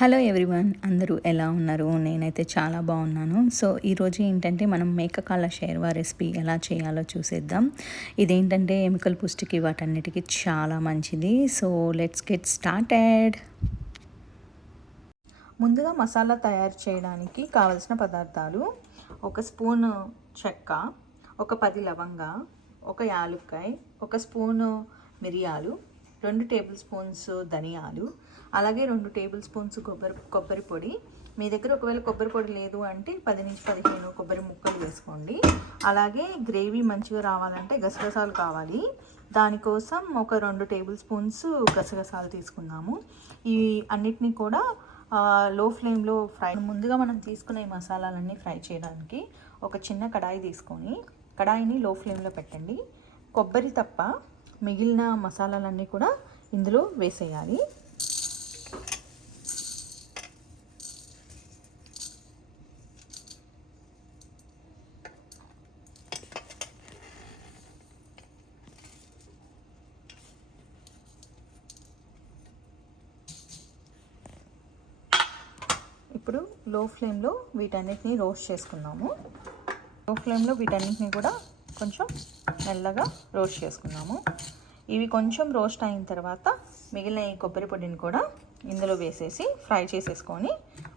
Hello everyone, అందరూ ఎలా ఉన్నారు? నేనైతే చాలా బాగున్నాను. సో ఈరోజు ఏంటంటే మనం మేకకాళ్ళ షేర్వా రెసిపీ ఎలా చేయాలో చూసేద్దాం. ఇదేంటంటే ఎముకల పుష్టికి వాటన్నిటికీ చాలా మంచిది. So let's get started. ముందుగా మసాలా తయారు చేయడానికి కావలసిన పదార్థాలు: ఒక స్పూను చెక్క, ఒక 10 లవంగా, ఒక యాలుక్కాయ, ఒక స్పూను మిరియాలు, 2 టేబుల్ స్పూన్స్ ధనియాలు, అలాగే 2 టేబుల్ స్పూన్స్ కొబ్బరి పొడి. మీ దగ్గర ఒకవేళ కొబ్బరి పొడి లేదు అంటే 10 నుంచి 15 కొబ్బరి ముక్కలు వేసుకోండి. అలాగే గ్రేవీ మంచిగా రావాలంటే గసగసాలు కావాలి. దానికోసం ఒక 2 టేబుల్ స్పూన్స్ గసగసాలు తీసుకుందాము. ఈ అన్నిటినీ కూడా లో ఫ్లేమ్లో ముందుగా మనం తీసుకునే మసాలాలన్నీ ఫ్రై చేయడానికి ఒక చిన్న కడాయి తీసుకొని కడాయిని లో ఫ్లేమ్లో పెట్టండి. కొబ్బరి తప్ప మిగిలిన మసాలాలన్నీ కూడా ఇందులో వేసేయాలి. ఇప్పుడు లో ఫ్లేమ్లో వీటన్నిటిని రోస్ట్ చేసుకుందాము. లో ఫ్లేమ్లో వీటన్నిటిని కూడా కొంచెం మెల్లగా రోస్ట్ చేసుకుందాము. ఇవి కొంచెం రోస్ట్ అయిన తర్వాత మిగిలిన ఈ కొబ్బరి పొడిని కూడా ఇందులో వేసేసి ఫ్రై చేసేసుకొని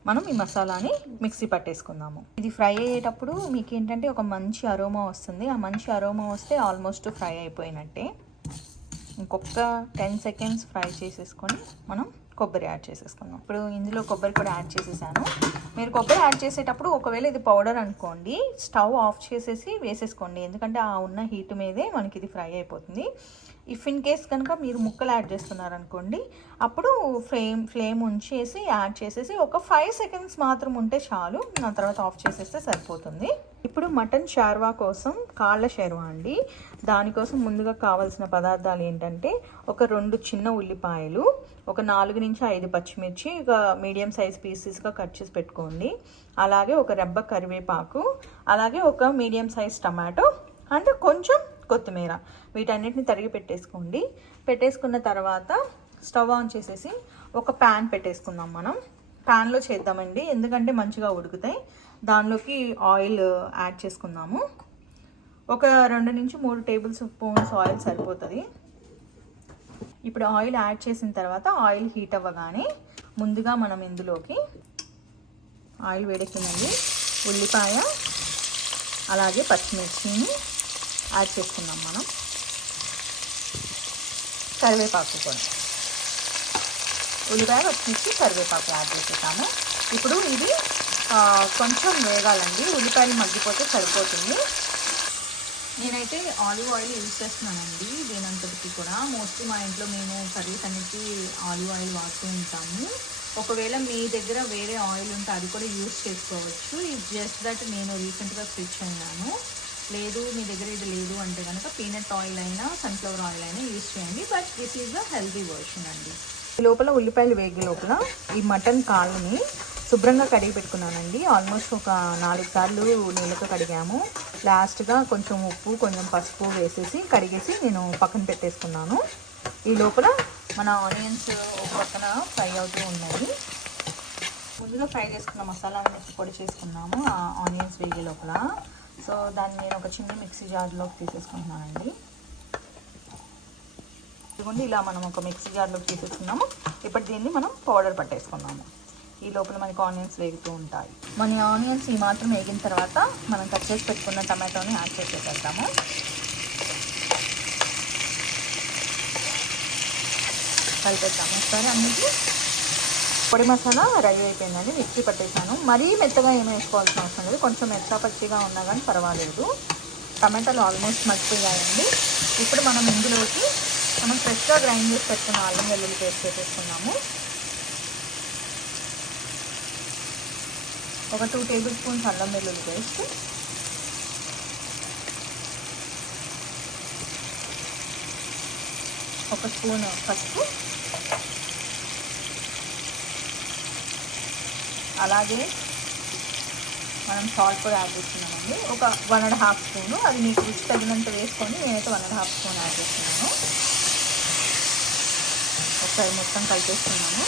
మనం ఈ మసాలాని మిక్సీ పట్టేసుకుందాము. ఇది ఫ్రై అయ్యేటప్పుడు మీకు ఏంటంటే ఒక మంచి అరోమా వస్తుంది. ఆ మంచి అరోమా వస్తే ఆల్మోస్ట్ ఫ్రై అయిపోయినట్టే. ఇంకొక 10 సెకండ్స్ ఫ్రై చేసేసుకొని మనం కొబ్బరి యాడ్ చేసేసుకుందాం. ఇప్పుడు ఇందులో కొబ్బరి కూడా యాడ్ చేసేసాను. మీరు కొబ్బరి యాడ్ చేసేటప్పుడు ఒకవేళ ఇది పౌడర్ అనుకోండి, స్టవ్ ఆఫ్ చేసేసి వేసేసుకోండి. ఎందుకంటే ఆ ఉన్న హీట్ మీదే మనకి ఇది ఫ్రై అయిపోతుంది. ఇఫ్ ఇన్ కేస్ కనుక మీరు ముక్కలు యాడ్ చేస్తున్నారనుకోండి, అప్పుడు ఫ్లేమ్ ఉంచేసి యాడ్ చేసేసి ఒక 5 సెకండ్స్ మాత్రం ఉంటే చాలు. ఆ తర్వాత ఆఫ్ చేసేస్తే సరిపోతుంది. ఇప్పుడు మటన్ షార్వా కోసం కాళ్ళ షార్వా అండి. దానికోసం ముందుగా కావాల్సిన పదార్థాలు ఏంటంటే ఒక 2 చిన్న ఉల్లిపాయలు, ఒక 4 నుంచి 5 పచ్చిమిర్చి ఒక మీడియం సైజ్ పీసెస్గా కట్ చేసి పెట్టుకోండి. అలాగే ఒక రెబ్బ కరివేపాకు, అలాగే ఒక మీడియం సైజ్ టమాటో అండ్ కొంచెం కొత్తిమీర. వీటన్నిటిని తరిగి పెట్టేసుకోండి. పెట్టేసుకున్న తర్వాత స్టవ్ ఆన్ చేసేసి ఒక ప్యాన్ పెట్టేసుకుందాం. మనం ప్యాన్లో చేద్దామండి, ఎందుకంటే మంచిగా ఉడుకుతాయి. దానిలోకి ఆయిల్ యాడ్ చేసుకుందాము. ఒక 2 నుంచి 3 టేబుల్ స్పూన్స్ ఆయిల్ సరిపోతుంది. ఇప్పుడు ఆయిల్ యాడ్ చేసిన తర్వాత ఆయిల్ హీట్ అవ్వగానే ముందుగా మనం ఇందులోకి ఆయిల్ వేడెక్కిందండి, ఉల్లిపాయ అలాగే పచ్చిమిర్చిని యాడ్ చేసుకుందాం. మనం కరివేపాకు కూడా, ఉల్లిపాయ పచ్చిమిర్చి కరివేపాకు యాడ్ చేసేసాము. ఇప్పుడు ఇది కొంచెం వేగాలండి, ఉల్లిపాయలు మగ్గిపోతే సరిపోతుంది. నేనైతే ఆలివ్ ఆయిల్ యూజ్ చేస్తున్నానండి దీనంతటికి కూడా. మోస్ట్లీ మా ఇంట్లో మేము కర్రీస్ అన్నిటికీ ఆలివ్ ఆయిల్ వాడుతూ ఉంటాము. ఒకవేళ మీ దగ్గర వేరే ఆయిల్ ఉంటే అది కూడా యూజ్ చేసుకోవచ్చు. ఇది జస్ట్ దట్ నేను రీసెంట్గా స్విచ్ అయ్యాను. లేదు మీ దగ్గర ఇది లేదు అంటే కనుక పీనట్ ఆయిల్ అయినా సన్ఫ్లవర్ ఆయిల్ అయినా యూజ్ చేయండి. But this is the healthy version అండి. ఈ లోపల ఉల్లిపాయలు వేగే లోపల ఈ మటన్ కాళ్ళని శుభ్రంగా కడిగి పెట్టుకున్నానండి. ఆల్మోస్ట్ ఒక 4 సార్లు నీళ్ళతో కడిగాము. లాస్ట్గా కొంచెం ఉప్పు కొంచెం పసుపు వేసేసి కడిగేసి నేను పక్కన పెట్టేసుకున్నాను. ఈ లోపల మన ఆనియన్స్ ఒక పక్కన ఫ్రై అవుతూ ఉన్నాయి. ముందుగా ఫ్రై చేసుకున్న మసాలాని పొడి చేసుకున్నాము ఆ ఆనియన్స్ వేగే లోపల. సో దాన్ని నేను ఒక చిన్న మిక్సీ జార్లోకి తీసేసుకుంటున్నానండి. ఇదిగోండి, ఇలా మనం ఒక మిక్సీ జార్లోకి తీసేసుకున్నాము. ఇప్పుడు దీన్ని మనం పౌడర్ పట్టేసుకున్నాము. ఈ లోపల మనకి ఆనియన్స్ వేగుతూ ఉంటాయి. మన ఆనియన్స్ ఈ మాత్రం వేగిన తర్వాత మనం కట్ చేసి పెట్టుకున్న టమాటోని యాడ్ చేసేద్దాము. కలిపేద్దాము ఒకసారి అన్నిటి. పొడి మసాలా రెడీ అయిపోయిందండి, మిక్సీ పట్టేసాను. మరీ మెత్తగా ఏమి వేసుకోవాల్సిన అవసరం లేదు, కొంచెం మెత్త పచ్చిగా ఉన్నా కానీ పర్వాలేదు. టమాటాలు ఆల్మోస్ట్ మగ్గిపోయాయండి. ఇప్పుడు మనం ఇందులోకి మనం ఫ్రెష్గా గ్రైండ్ చేసి పెట్టుకున్న అల్లం వెల్లుల్లి పేస్ట్ వేసేసుకున్నాము. ఒక 2 టేబుల్ స్పూన్స్ అల్లం వెల్లుల్లి పేస్ట్, ఒక స్పూన్ పసుపు, అలాగే మనం సాల్ట్ కూడా యాడ్ చేస్తున్నామండి. ఒక 1.5 స్పూను, అది మీకు రుచి తగినంత వేసుకొని నేనైతే 1.5 స్పూన్ యాడ్ చేస్తున్నాను. ఒకసారి మొత్తం కలిపేస్తున్నాము.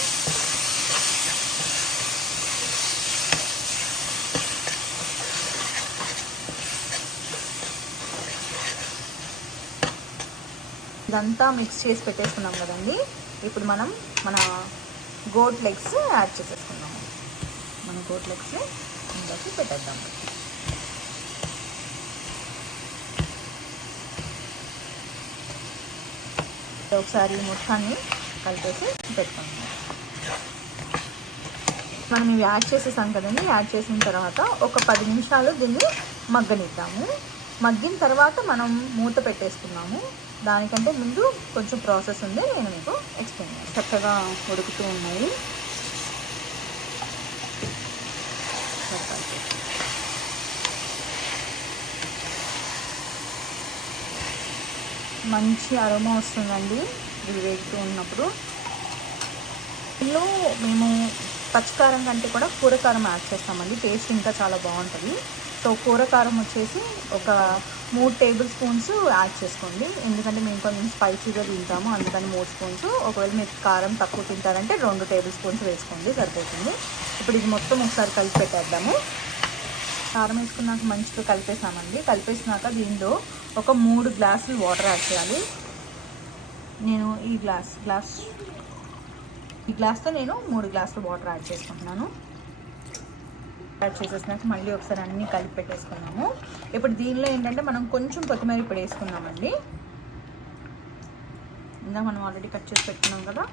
ఇదంతా మిక్స్ చేసి పెట్టేసుకున్నాం కదండి. ఇప్పుడు మనం మన గోట్ లెగ్స్ యాడ్ చేసేసుకున్నాము. మన గోట్ లెగ్స్ ఇందులోకి పెట్టేద్దాం. ఒకసారి మొత్తాన్ని కలిపేసి పెట్టుకున్నాము. మనం ఇవి యాడ్ చేసేసాం కదండి. యాడ్ చేసిన తర్వాత ఒక 10 నిమిషాలు దీన్ని మగ్గనిద్దాము. మగ్గిన తర్వాత మనం మూత పెట్టేసుకున్నాము. దానికంటే ముందు కొంచెం ప్రాసెస్ ఉంది, నేను మీకు ఎక్స్ప్లెయిన్ చేస్తాను. చక్కగా ఉడుకుతూ ఉన్నాయి. మంచి అరోమా వస్తుందండి ఇవి వేగుతూ ఉన్నప్పుడు. ఇందులో మేము పచ్చికారం కంటే కూడా కూరకారం యాడ్ చేస్తామండి. టేస్ట్ ఇంకా చాలా బాగుంటుంది. సో కూరకారం వచ్చేసి ఒక 3 టేబుల్ స్పూన్స్ యాడ్ చేసుకోండి. ఎందుకంటే మేము కొంచెం స్పైసీగా తింటాము, అందుకని 3 స్పూన్స్. ఒకవేళ మీకు కారం తక్కువ తింటారంటే 2 టేబుల్ స్పూన్స్ వేసుకోండి, సరిపోతుంది. ఇప్పుడు ఇది మొత్తం ఒకసారి కలిపి పెట్టేద్దాము. కారం వేసుకున్నాక మంచిగా కలిపేసామండి. కలిపేసినాక దీనిలో ఒక 3 గ్లాసులు వాటర్ యాడ్ చేయాలి. నేను ఈ గ్లాస్తో నేను 3 గ్లాసులు వాటర్ యాడ్ చేసుకుంటున్నాను. యాడ్ చేసేసినాక మళ్ళీ ఒకసారి అన్నీ కలిపి పెట్టేసుకున్నాము. ఇప్పుడు దీనిలో ఏంటంటే మనం కొంచెం కొత్తిమీర ఇప్పుడు వేసుకున్నామండి. ఇందాక మనం ఆల్రెడీ కట్ చేసి పెట్టుకున్నాం కదా,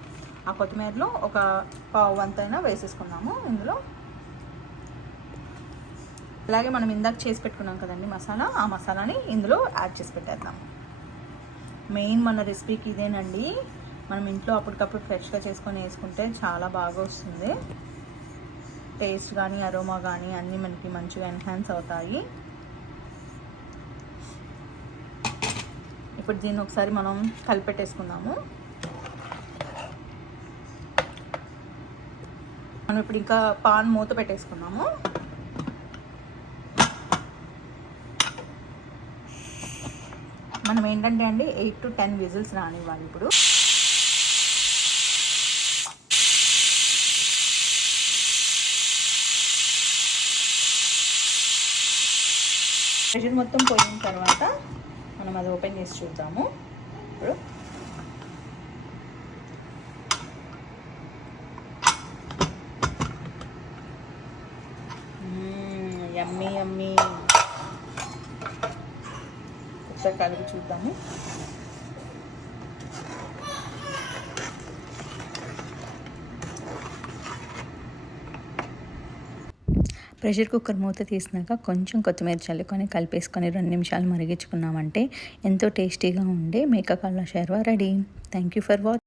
ఆ కొత్తిమీరలో ఒక పావు వంతైనా వేసేసుకున్నాము ఇందులో. అలాగే మనం ఇందాక చేసి పెట్టుకున్నాం కదండి మసాలా, ఆ మసాలాని ఇందులో యాడ్ చేసి పెట్టేద్దాం. మెయిన్ మన రెసిపీకి ఇదేనండి. మనం ఇంట్లో అప్పటికప్పుడు ఫ్రెష్గా చేసుకొని వేసుకుంటే చాలా బాగా వస్తుంది. టేస్ట్ కానీ అరోమా కానీ అన్నీ మనకి మంచిగా ఎన్హాన్స్ అవుతాయి. ఇప్పుడు దీన్ని ఒకసారి మనం కలిపెట్టేసుకుందాము. మనం ఇప్పుడు ఇంకా పాన్ మూత పెట్టేసుకున్నాము. మనం ఏంటంటే అండి 8 to 10 విజిల్స్ రానివ్వాలి. ఇప్పుడు ప్రెషర్ మొత్తం పోయిన తర్వాత మనం అది ఓపెన్ చేసి చూద్దాము. ఇప్పుడు యమ్మీ యమ్మీ. ఒకసారి కలిపి చూద్దాము. ప్రెషర్ కుక్కర్ మూత తీసినాక కొంచెం కొత్తిమీర చల్లుకొని కలిపేసుకొని 2 నిమిషాలు మరిగించుకున్నామంటే ఎంతో టేస్టీగా ఉండే మేకా కాల్నా షేర్వా ready. Thank you for watching.